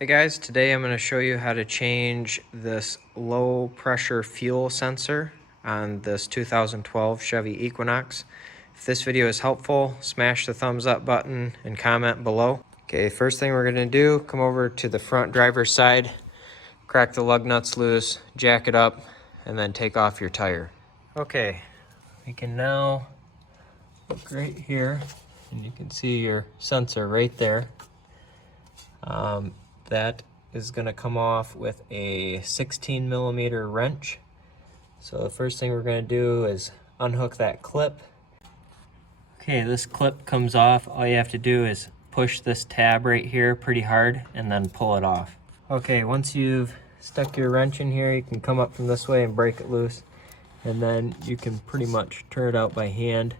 Hey guys, today I'm going to show you how to change this low pressure fuel sensor on this 2012 Chevy Equinox. If this video is helpful, smash the thumbs up button and comment below. Okay, first thing we're going to do, come over to the front driver's side, crack the lug nuts loose, jack it up, and then take off your tire. Okay, we can now look right here and you can see your sensor right there. That is going to come off with a 16 millimeter wrench. So the first thing we're going to do is unhook that clip. Okay, this clip comes off. All you have to do is push this tab right here pretty hard and then pull it off. Okay, once you've stuck your wrench in here, you can come up from this way and break it loose. And then you can pretty much turn it out by hand.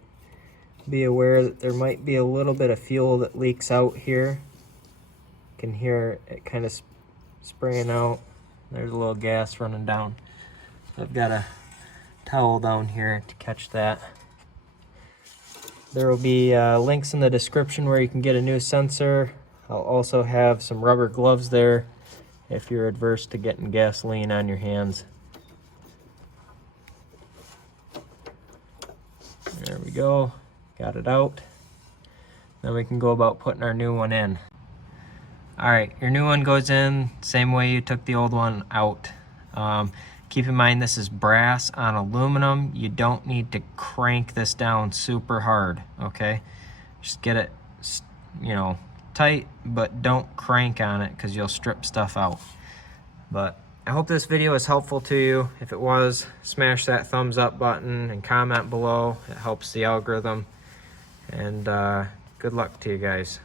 Be aware that there might be a little bit of fuel that leaks out here. Can hear it kind of spraying out. There's a little gas running down. I've got a towel down here to catch that. There will be links in the description where you can get a new sensor. I'll also have some rubber gloves there if you're adverse to getting gasoline on your hands. There we go, got it out. Then we can go about putting our new one in. Alright, your new one goes in same way you took the old one out. Keep in mind this is brass on aluminum. You don't need to crank this down super hard, okay? Just get it, tight, but don't crank on it because you'll strip stuff out. But I hope this video is helpful to you. If it was, smash that thumbs up button and comment below. It helps the algorithm. And good luck to you guys.